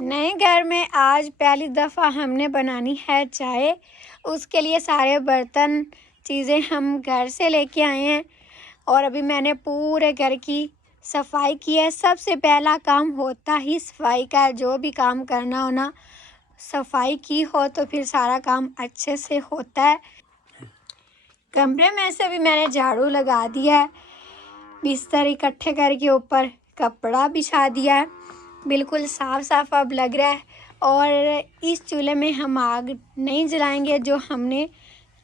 नए घर में आज पहली दफ़ा हमने बनानी है चाय। उसके लिए सारे बर्तन चीज़ें हम घर से लेके आए हैं और अभी मैंने पूरे घर की सफाई की है। सबसे पहला काम होता ही सफाई का है। जो भी काम करना हो ना, सफाई की हो तो फिर सारा काम अच्छे से होता है। कमरे में से भी मैंने झाड़ू लगा दिया है, बिस्तर इकट्ठे करके ऊपर कपड़ा बिछा दिया है। बिल्कुल साफ साफ अब लग रहा है। और इस चूल्हे में हम आग नहीं जलाएंगे जो हमने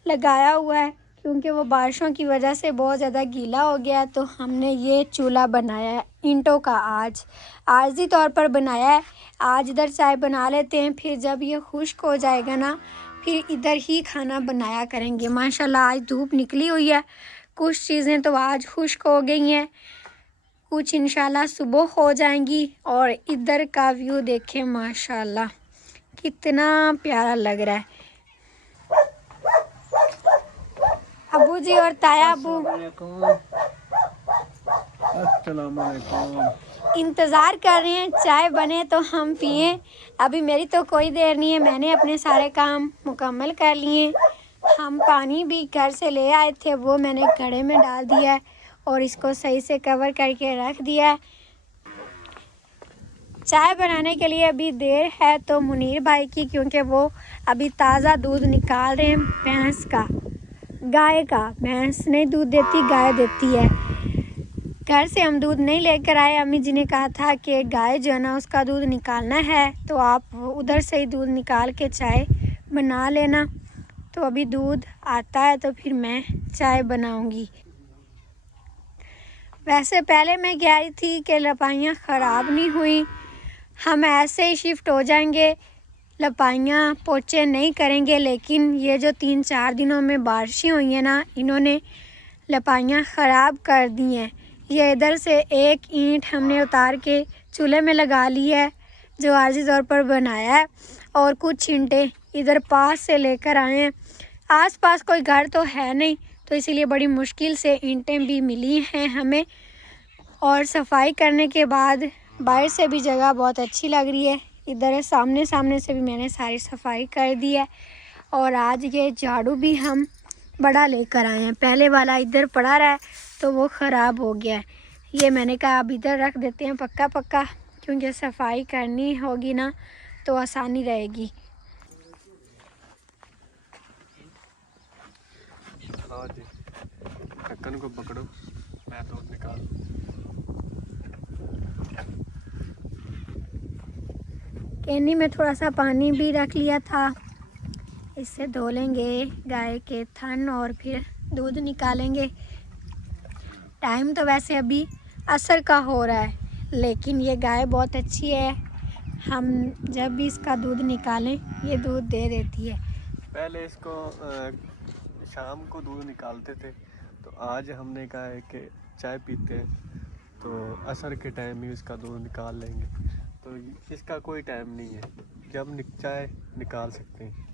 लगाया हुआ है, क्योंकि वो बारिशों की वजह से बहुत ज़्यादा गीला हो गया है। तो हमने ये चूल्हा बनाया है ईंटों का, आज आर्जी तौर पर बनाया है। आज इधर चाय बना लेते हैं, फिर जब ये खुश्क हो जाएगा ना फिर इधर ही खाना बनाया करेंगे। माशाल्लाह आज धूप निकली हुई है, कुछ चीज़ें तो आज खुश्क हो गई हैं, कुछ इंशाल्लाह सुबह हो जाएंगी। और इधर का व्यू देखें, माशाल्लाह कितना प्यारा लग रहा है। अबू जी और ताया अबू इंतज़ार कर रहे हैं चाय बने तो हम पिए। अभी मेरी तो कोई देर नहीं है, मैंने अपने सारे काम मुकम्मल कर लिए। हम पानी भी घर से ले आए थे, वो मैंने घड़े में डाल दिया है और इसको सही से कवर करके रख दिया है। चाय बनाने के लिए अभी देर है तो मुनीर भाई की, क्योंकि वो अभी ताज़ा दूध निकाल रहे हैं भैंस का, गाय का। भैंस नहीं दूध देती, गाय देती है। घर से हम दूध नहीं लेकर आए। अम्मी जी ने कहा था कि गाय जो है ना उसका दूध निकालना है, तो आप उधर से ही दूध निकाल के चाय बना लेना। तो अभी दूध आता है तो फिर मैं चाय बनाऊंगी। वैसे पहले मैं कह रही थी कि लपाइयाँ ख़राब नहीं हुई, हम ऐसे ही शिफ्ट हो जाएंगे, लपाइयाँ पोछे नहीं करेंगे। लेकिन ये जो 3-4 दिनों में बारिशें हुई हैं ना, इन्होंने लपाइयाँ ख़राब कर दी हैं। ये इधर से एक ईंट हमने उतार के चूल्हे में लगा ली है, जो आर्जी तौर पर बनाया है, और कुछ ईंटें इधर पास से लेकर आए हैं। आसपास कोई घर तो है नहीं, तो इसीलिए बड़ी मुश्किल से ईंटें भी मिली हैं हमें। और सफाई करने के बाद बाहर से भी जगह बहुत अच्छी लग रही है। इधर सामने से भी मैंने सारी सफाई कर दी है। और आज ये झाड़ू भी हम बड़ा लेकर आए हैं, पहले वाला इधर पड़ा रहा है तो वो ख़राब हो गया है। ये मैंने कहा अब इधर रख देते हैं पक्का, क्योंकि सफाई करनी होगी ना तो आसानी रहेगी। हाँ जी, ढक्कन को पकड़ो, मैं दूध निकाल। कैनी में थोड़ा सा पानी भी रख लिया था, इससे धो लेंगे गाय के थन और फिर दूध निकालेंगे। टाइम तो वैसे अभी असर का हो रहा है, लेकिन ये गाय बहुत अच्छी है। हम जब भी इसका दूध निकालें ये दूध दे देती है। पहले इसको शाम को दूध निकालते थे, तो आज हमने कहा है कि चाय पीते हैं तो असर के टाइम ही इसका दूध निकाल लेंगे। तो इसका कोई टाइम नहीं है, जब चाय निकाल सकते हैं।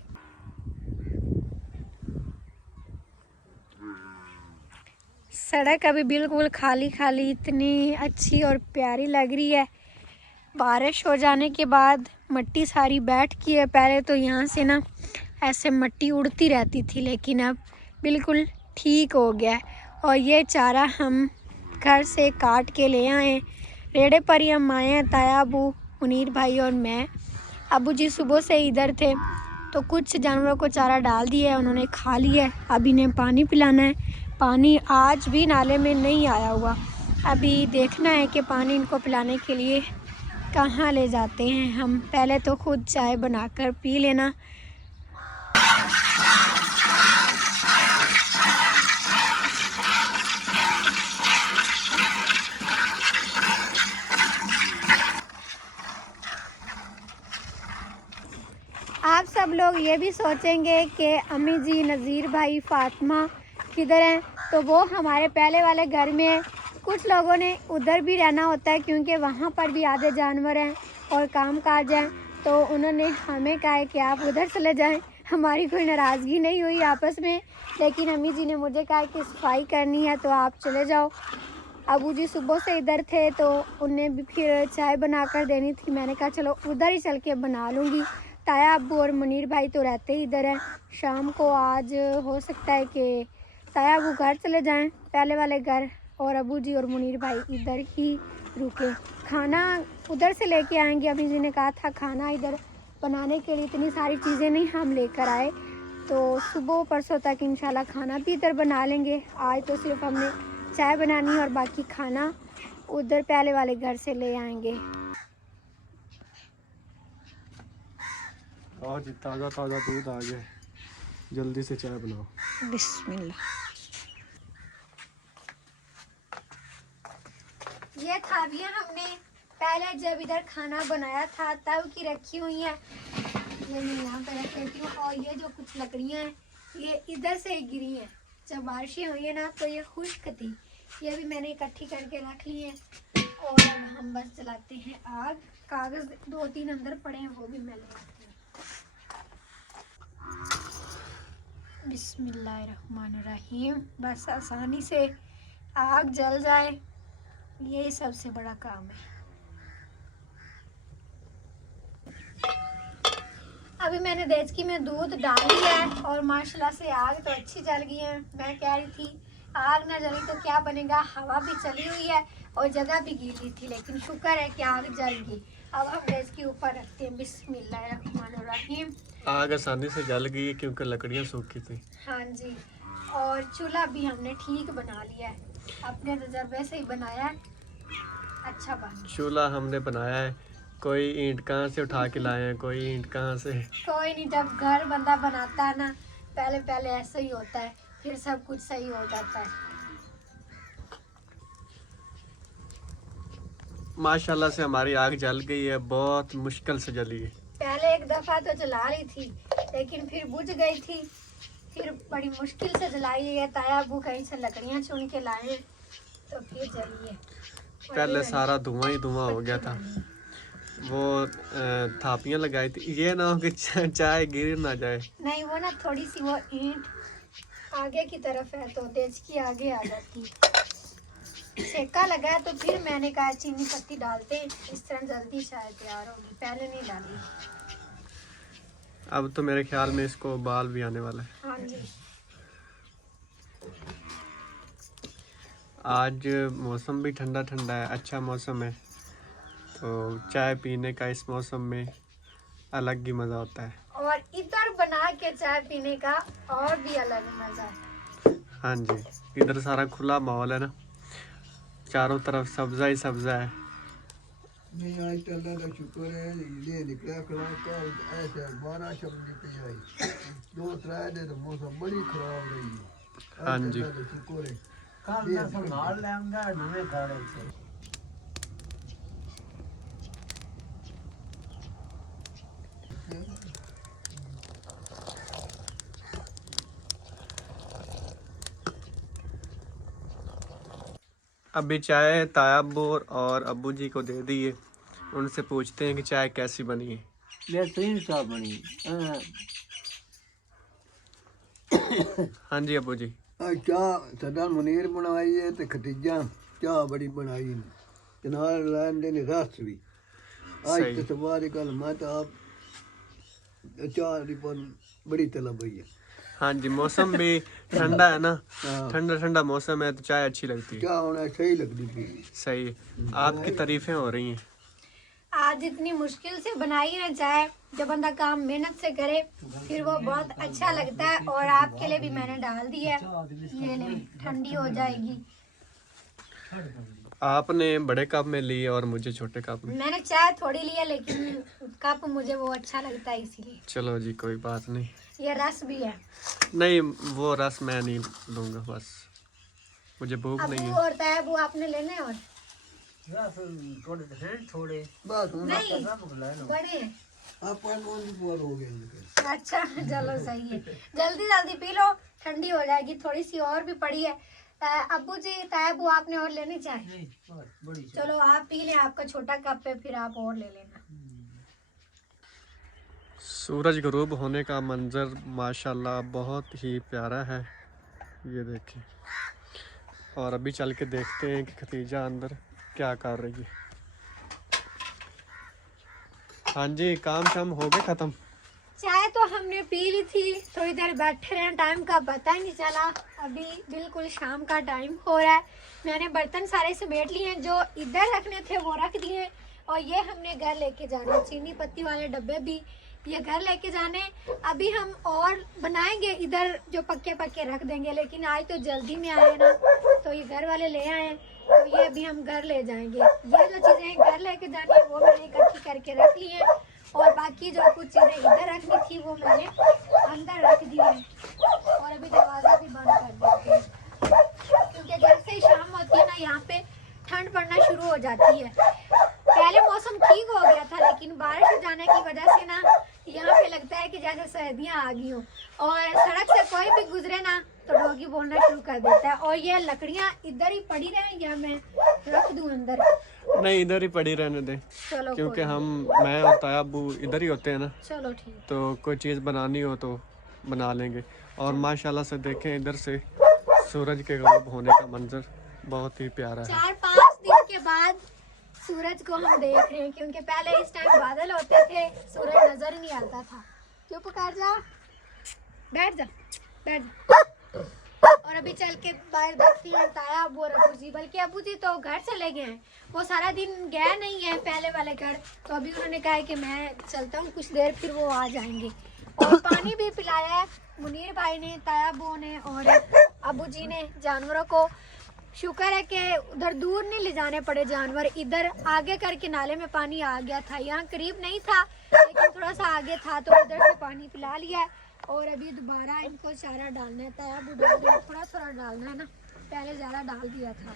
सड़क अभी बिल्कुल खाली खाली इतनी अच्छी और प्यारी लग रही है। बारिश हो जाने के बाद मिट्टी सारी बैठ गई है। पहले तो यहाँ से ना ऐसे मिट्टी उड़ती रहती थी, लेकिन अब बिल्कुल ठीक हो गया है। और ये चारा हम घर से काट के ले आए, रेड़े पर ही हम आए हैं, ताया अबू, मुनीर भाई और मैं। अबू जी सुबह से इधर थे तो कुछ जानवरों को चारा डाल दिया है, उन्होंने खा लिया है। अभी इन्हें पानी पिलाना है। पानी आज भी नाले में नहीं आया हुआ, अभी देखना है कि पानी इनको पिलाने के लिए कहाँ ले जाते हैं हम। पहले तो खुद चाय बनाकर पी लेना। आप सब लोग ये भी सोचेंगे कि अम्मी जी, नज़ीर भाई, फ़ातिमा किधर हैं, तो वो हमारे पहले वाले घर में है। कुछ लोगों ने उधर भी रहना होता है, क्योंकि वहाँ पर भी आधे जानवर हैं और काम काज हैं, तो उन्होंने हमें कहा है कि आप उधर चले जाएं। हमारी कोई नाराज़गी नहीं हुई आपस में, लेकिन अम्मी जी ने मुझे कहा कि सफाई करनी है तो आप चले जाओ। अबू जी सुबह से इधर थे तो उन्हें भी फिर चाय बना कर देनी थी। मैंने कहा चलो उधर ही चल के बना लूँगी। ताया अब्बू और मुनीर भाई तो रहते ही इधर हैं। शाम को आज हो सकता है कि ताया अब्बू घर चले जाएं, पहले वाले घर, और अब्बू जी और मुनीर भाई इधर ही रुके। खाना उधर से लेके आएंगे। अभी जी ने कहा था खाना इधर बनाने के लिए इतनी सारी चीज़ें नहीं हम लेकर आए, तो सुबह परसों तक इंशाल्लाह खाना भी इधर बना लेंगे। आज तो सिर्फ हमने चाय बनानी और बाकी खाना उधर पहले वाले घर से ले आएंगे। और जी ताज़ा दूध आ गया, जल्दी से चाय बनाओ। बिस्मिल्लाह। ये थालियाँ हमने पहले जब इधर खाना बनाया था तब की रखी हुई हैं, ये मैं यहाँ पे रख लेती हूँ। और ये जो कुछ लकड़ियाँ हैं ये इधर से गिरी हैं, जब बारिशें हुई है ना तो ये खुश्क थी, ये भी मैंने इकट्ठी करके रख ली है। और अब हम बस चलाते हैं आग। कागज़ 2-3 अंदर पड़े हैं, वो भी मैं ले आती हूँ। बिस्मिल्लाहिर्रहमानिर्रहीम। बस आसानी से आग जल जाए, यही सबसे बड़ा काम है। अभी मैंने देचकी में दूध डाल दिया है और माशाल्लाह से आग तो अच्छी जल गई है। मैं कह रही थी आग ना जली तो क्या बनेगा, हवा भी चली हुई है और जगह भी गीली थी, लेकिन शुक्र है कि आग जल गई। अब हम देचकी ऊपर रखते हैं। बिस्मिल्लाहिर्रहमानिर्रहीम। आग आसानी से जल गई है क्योंकि लकड़ियाँ सूखी थी। हाँ जी, और चूल्हा भी हमने ठीक बना लिया है, अपने तजर्बे से ही बनाया है, अच्छा बना। चूल्हा हमने बनाया है, कोई ईंट कहाँ से उठा के लाए हैं, कोई ईंट कहाँ से। कोई नहीं, जब घर बंदा बनाता है ना, पहले पहले ऐसे ही होता है, फिर सब कुछ सही हो जाता है। माशाल्लाह से हमारी आग जल गई है, बहुत मुश्किल से जली है। पहले एक दफा तो जला रही थी, लेकिन फिर बुझ गई थी, फिर बड़ी मुश्किल से जलाई है। ताया अबू कहीं से लकड़ियाँ चुन के लाए तो फिर जली है। पहले सारा धुआं ही धुआं हो गया था। वो थापियां लगाई थी, ये ना हो कि चाय गिर ना जाए। नहीं, वो ना थोड़ी सी वो ईंट आगे की तरफ है तो देचकी आगे आ जाती है। सेका लगा है तो फिर मैंने कहा चीनी पत्ती डालते, इस तरह जल्दी चाय तैयार होगी, पहले नहीं डाली। अब तो मेरे ख्याल में इसको उबाल भी आने वाला है। हाँ जी। आज मौसम भी ठंडा ठंडा है, अच्छा मौसम है, तो चाय पीने का इस मौसम में अलग ही मज़ा होता है। और इधर बना के चाय पीने का और भी अलग मजा है। हाँ जी, इधर सारा खुला माहौल है ना, चारों तरफ सब्जा ही सब्जा है। नहीं आज तो अल्लाह का शुक्र है, ये निकला खड़ा का ऐसे 12 शब्द पे आई 2-3 दिन तो मौसम बड़ी खराब रही है। हाँ जी। अल्लाह का शुक्र है। कल मैं संभाल लेंगा नवे गाड़े से। अभी चाय तायाब्बू और अब्बू जी को दे दी है, उनसे पूछते हैं कि चाय कैसी बनी है। बेहतरीन चाय बनी। हाँ जी अब्बू जी। आज चाह सरदार मुनीर बनाई है तो खतीजा चाह बड़ी बनाई ते नाल लांदे ने रस भी। आज सही। तो सवारी कल मैं तो आप चाह दी पर बड़ी तलब हुई है। हाँ जी, मौसम भी ठंडा है ना, हाँ। ठंडा ठंडा मौसम है तो चाय अच्छी लगती है। चाह होना सही लगती थी। सही है, आपकी तारीफें हो रही हैं। आज इतनी मुश्किल से बनाई है चाय, जब बंदा काम मेहनत से करे फिर वो बहुत अच्छा लगता है। और आपके लिए भी मैंने डाल दी है, ये ले ठंडी हो जाएगी। आपने बड़े कप में ली और मुझे छोटे कप में। मैंने चाय थोड़ी ली है, लेकिन कप मुझे वो अच्छा लगता है इसीलिए। चलो जी, कोई बात नहीं। ये रस भी है। नहीं, वो रस मैं नहीं लूँगा, बस मुझे भूख नहीं अबू है। और तायाबू आपने लेने हैं? और थोड़े हैं थोड़े बस नहीं, सब ले लो। बड़े हैं। अपन कौन पूरा हो गया इनका। अच्छा चलो सही है, जल्दी जल्दी पी लो, ठंडी हो जाएगी। थोड़ी सी और भी पड़ी है। अब्बू जी तायाबू आपने और लेनी चाहे? नहीं बस बड़ी चाय। चलो आप पी लें, आपका छोटा कप है, फिर आप और ले लेना। सूरज गुरूब होने का मंजर माशाल्लाह बहुत ही प्यारा है, ये देखें। और अभी चल के देखते हैं कि खतीजा अंदर क्या कर रही है। हाँ जी, काम शाम हो गए ख़त्म। चाय तो हमने पी ली थी, तो इधर बैठे रहे, टाइम का पता ही नहीं चला। अभी बिल्कुल शाम का टाइम हो रहा है। मैंने बर्तन सारे समेट लिए हैं, जो इधर रखने थे वो रख दिए, और ये हमने घर लेके जाना। चीनी पत्ती वाले डब्बे भी ये घर लेके जाने। अभी हम और बनाएंगे इधर, जो पक्के पक्के रख देंगे, लेकिन आज तो जल्दी में आए ना, तो ये घर वाले ले आए, तो ये अभी हम घर ले जाएंगे। ये जो चीज़ें घर लेके जानी है वो मैंने इकट्ठी करके रख ली है, और बाकी जो कुछ चीज़ें इधर रखनी थी वो मैंने अंदर रख दी है। और अभी दरवाज़ा भी बंद कर देते हैं, क्योंकि जैसे ही शाम होती है ना, यहाँ पे ठंड पड़ना शुरू हो जाती है। पहले मौसम ठीक हो गया था, लेकिन बारिश हो जाने की वजह से ना यहाँ पे लगता है कि जैसे सर्दियाँ आ गई हो। और सड़क से कोई भी गुजरे ना तो डॉगी बोलना शुरू कर देता है। और ये लकड़ियाँ इधर ही पड़ी रहें या मैं रख दूँ अंदर? नहीं, इधर ही पड़ी रहने दें, चलो क्योंकि कोई मैं और तायाब्बू इधर ही होते हैं ना, चलो ठीक। तो कोई चीज़ बनानी हो तो बना लेंगे। और माशाल्लाह से देखें इधर से सूरज के ग़ुरूब होने का मंजर बहुत ही प्यारा है। 4-5 दिन के बाद सूरज को हम देख रहे हैं, क्योंकि पहले इस टाइम बादल होते थे, सूरज नजर ही नहीं आता था। चुप कर जा, बैठ जा, बैठ जा। और अभी चल के बाहर देखते हैं ताया अबू और अबू जी, बल्कि अबू जी तो घर चले गए हैं, वो सारा दिन गए नहीं है पहले वाले घर, तो अभी उन्होंने कहा है कि मैं चलता हूँ कुछ देर, फिर वो आ जाएंगे। और पानी भी पिलाया है मुनीर भाई ने, ताया अबू ने और अबू जी ने जानवरों को। शुक्र है कि उधर दूर नहीं ले जाने पड़े जानवर, इधर आगे करके नाले में पानी आ गया था, यहाँ करीब नहीं था लेकिन थोड़ा सा आगे था, तो उधर से पानी पिला लिया है। और अभी दोबारा इनको चारा डालना है, ताया अबू डाल रहे हैं, थोड़ा थोड़ा डालना है ना, पहले ज़्यादा डाल दिया था।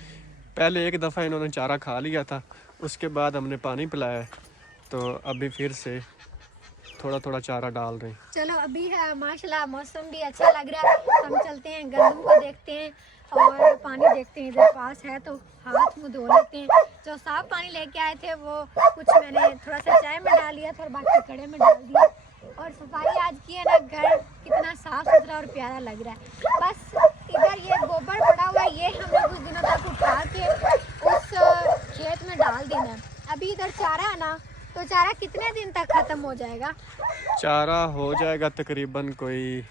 पहले एक दफ़ा इन्होंने चारा खा लिया था, उसके बाद हमने पानी पिलाया है, तो अभी फिर से थोड़ा थोड़ा चारा डाल रहे हैं। चलो अभी है माशाल्लाह मौसम भी अच्छा लग रहा है, हम चलते हैं गंदम को देखते हैं और पानी देखते हैं, इधर पास है तो हाथ मुँह धो लेते हैं। जो साफ पानी लेके आए थे वो कुछ मैंने थोड़ा सा चाय में डाल लिया था और बाकी कड़े में डाल दिया। और सफाई आज की है ना, घर कितना साफ सुथरा और प्यारा लग रहा है। बस इधर ये गोबर पड़ा हुआ है, ये हमने कुछ दिनों तक उठा के उस खेत में डाल देना है। अभी इधर चारा है ना, तो चारा कितने दिन तक ख़त्म हो जाएगा? चारा हो जाएगा तकरीबन कोई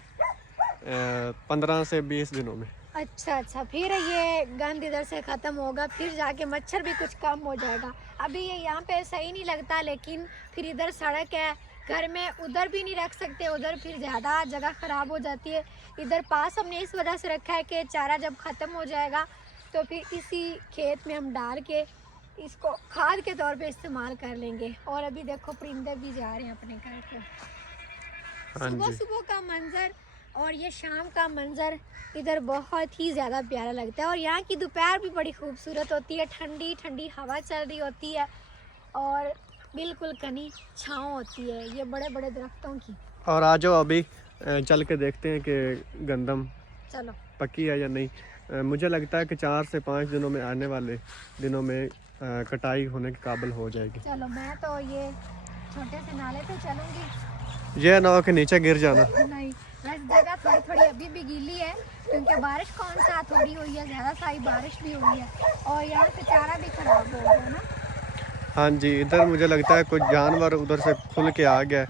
15 से 20 दिनों में। अच्छा, फिर ये गंद इधर से ख़त्म होगा, फिर जाके मच्छर भी कुछ कम हो जाएगा। अभी ये यहाँ पे सही नहीं लगता, लेकिन फिर इधर सड़क है, घर में उधर भी नहीं रख सकते, उधर फिर ज़्यादा जगह ख़राब हो जाती है। इधर पास हमने इस वजह से रखा है कि चारा जब ख़त्म हो जाएगा तो फिर इसी खेत में हम डाल के इसको खाद के तौर पे इस्तेमाल कर लेंगे। और अभी देखो परिंदे भी जा रहे हैं अपने घर को। हाँ सुबह जी, सुबह का मंजर और ये शाम का मंजर इधर बहुत ही ज़्यादा प्यारा लगता है। और यहाँ की दोपहर भी बड़ी खूबसूरत होती है, ठंडी ठंडी हवा चल रही होती है और बिल्कुल घनी छाँव होती है ये बड़े बड़े दरख्तों की। और आज अभी चल के देखते हैं कि गंदम चलो पकी है या नहीं। मुझे लगता है कि 4 से 5 दिनों में, आने वाले दिनों में कटाई होने के काबिल हो जाएगी। चलो, मैं तो ये छोटे से नाले पे चलूँगी, ये ना हो कि नीचे गिर जाना। नहीं बस जगह थोड़ी थोड़ी अभी भी गीली है, क्योंकि बारिश कौन सा थोड़ी हुई है, ज़्यादा सारी बारिश भी हुई है और यहाँ से चारा भी खराब हो गया ना। हाँ जी, इधर मुझे लगता है कुछ जानवर उधर से खुल के आ गया,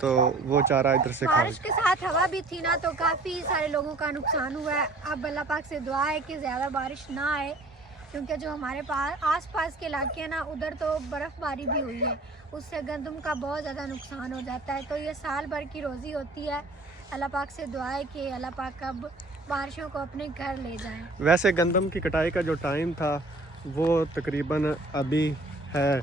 तो वो चारा इधर से खा बारिश के साथ हवा भी थी ना, तो काफ़ी सारे लोगों का नुकसान हुआ है। अब अल्लाह पाक से दुआ है कि ज़्यादा बारिश ना आए, क्योंकि जो हमारे पास आसपास के इलाके हैं ना, उधर तो बर्फ़बारी भी हुई है, उससे गंदम का बहुत ज़्यादा नुकसान हो जाता है। तो ये साल भर की रोज़ी होती है। अल्लाह पाक से दुआ है कि अल्लाह पाक अब बारिशों को अपने घर ले जाएं। वैसे गंदम की कटाई का जो टाइम था वो तकरीबन अभी है,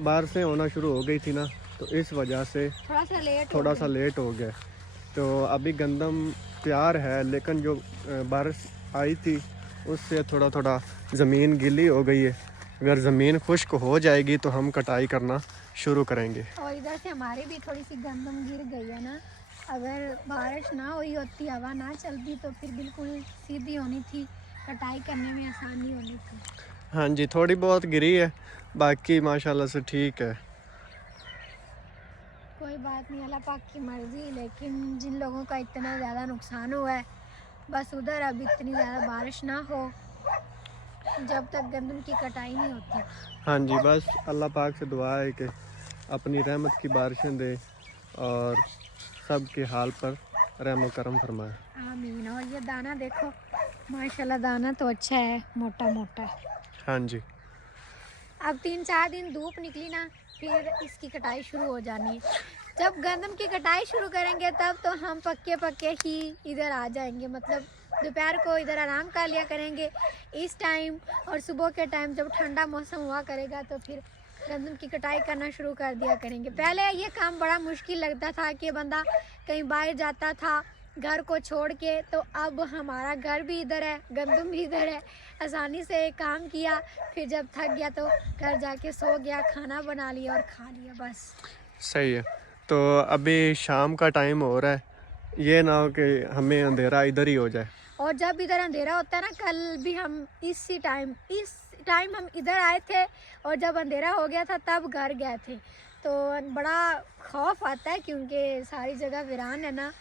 बारिशें होना शुरू हो गई थी ना, तो इस वजह से थोड़ा सा लेट हो गया। तो अभी गंदम तैयार है, लेकिन जो बारिश आई थी उससे थोड़ा थोड़ा ज़मीन गीली हो गई है। अगर ज़मीन खुश्क हो जाएगी तो हम कटाई करना शुरू करेंगे। और इधर से हमारी भी थोड़ी सी गंदम गिर गई है ना, अगर बारिश ना हुई होती, हवा ना चलती, तो फिर बिल्कुल सीधी होनी थी, कटाई करने में आसानी होनी थी। हाँ जी, थोड़ी बहुत गिरी है, बाकी माशाल्लाह से ठीक है। कोई बात नहीं, अल्लाह पाक की मर्ज़ी। लेकिन जिन लोगों का इतना ज़्यादा नुकसान हुआ है, बस उधर अब इतनी ज़्यादा बारिश ना हो जब तक गंदम की कटाई नहीं होती। हाँ जी, बस अल्लाह पाक से दुआ है कि अपनी रहमत की बारिशें दे और सब के हाल पर रहम करम फरमाए। आमीन। और ये दाना देखो, माशाल्लाह दाना तो अच्छा है, मोटा मोटा। हाँ जी, अब 3-4 दिन धूप निकली ना, फिर इसकी कटाई शुरू हो जानी है। जब गंदम की कटाई शुरू करेंगे तब तो हम पक्के पक्के ही इधर आ जाएंगे, मतलब दोपहर को इधर आराम कर लिया करेंगे इस टाइम, और सुबह के टाइम जब ठंडा मौसम हुआ करेगा तो फिर गंदम की कटाई करना शुरू कर दिया करेंगे। पहले ये काम बड़ा मुश्किल लगता था कि बंदा कहीं बाहर जाता था घर को छोड़ के, तो अब हमारा घर भी इधर है, गंदम भी इधर है, आसानी से काम किया, फिर जब थक गया तो घर जाके सो गया, खाना बना लिया और खा लिया, बस। सही है। तो अभी शाम का टाइम हो रहा है, ये ना हो कि हमें अंधेरा इधर ही हो जाए। और जब इधर अंधेरा होता है ना, कल भी हम इस टाइम हम इधर आए थे और जब अंधेरा हो गया था तब घर गए थे, तो बड़ा खौफ आता है क्योंकि सारी जगह वीरान है ना,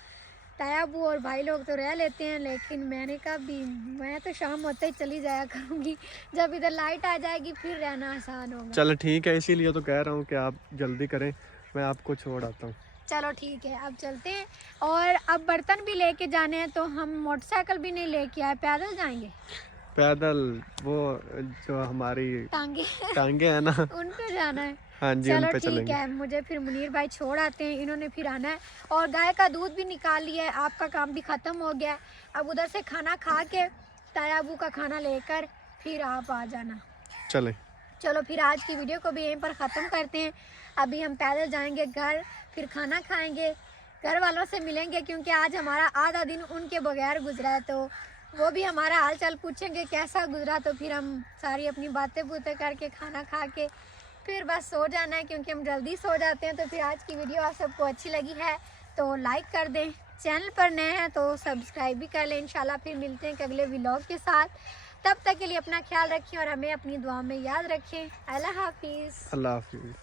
तायाबू और भाई लोग तो रह लेते हैं, लेकिन मैंने कहा भी मैं तो शाम होते ही चली जाया करूँगी, जब इधर लाइट आ जाएगी फिर रहना आसान होगा। चलो ठीक है, इसीलिए तो कह रहा हूँ कि आप जल्दी करें, मैं आपको छोड़ आता हूँ। चलो ठीक है, अब चलते हैं। और अब बर्तन भी लेके जाने हैं, तो हम मोटरसाइकिल भी नहीं लेके आए, पैदल जाएंगे। पैदल वो जो हमारी टांगे टांगे हैं ना, उन पे जाना है। हाँ जी, उन चलो पे ठीक चलेंगे। है, मुझे फिर मुनीर भाई छोड़ आते हैं, इन्होंने फिर आना है। और गाय का दूध भी निकाल लिया है, आपका काम भी ख़त्म हो गया है। अब उधर से खाना खा के तायाबू का खाना लेकर फिर आप आ जाना। चले। चलो फिर आज की वीडियो को भी यहीं पर ख़त्म करते हैं। अभी हम पैदल जाएंगे घर, फिर खाना खाएंगे, घर वालों से मिलेंगे, क्योंकि आज हमारा आधा दिन उनके बगैर गुजरा है, तो वो भी हमारा हाल चाल पूछेंगे कैसा गुजरा। तो फिर हम सारी अपनी बातें बूतें करके खाना खा के फिर बस सो जाना है, क्योंकि हम जल्दी सो जाते हैं। तो फिर आज की वीडियो आप सबको अच्छी लगी है तो लाइक कर दें, चैनल पर नए हैं तो सब्सक्राइब भी कर लें। इंशाल्लाह फिर मिलते हैं अगले व्लॉग के साथ। तब तक के लिए अपना ख्याल रखें और हमें अपनी दुआ में याद रखें। अल्लाह हाफिज़। अल्लाह हाफिज़।